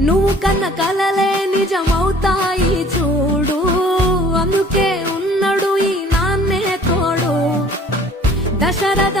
నువ్వు కన్న కలలే నిజమవుతాయి చూడు, అందుకే ఉన్నాడు ఈ నాన్నే తోడు. దశరథ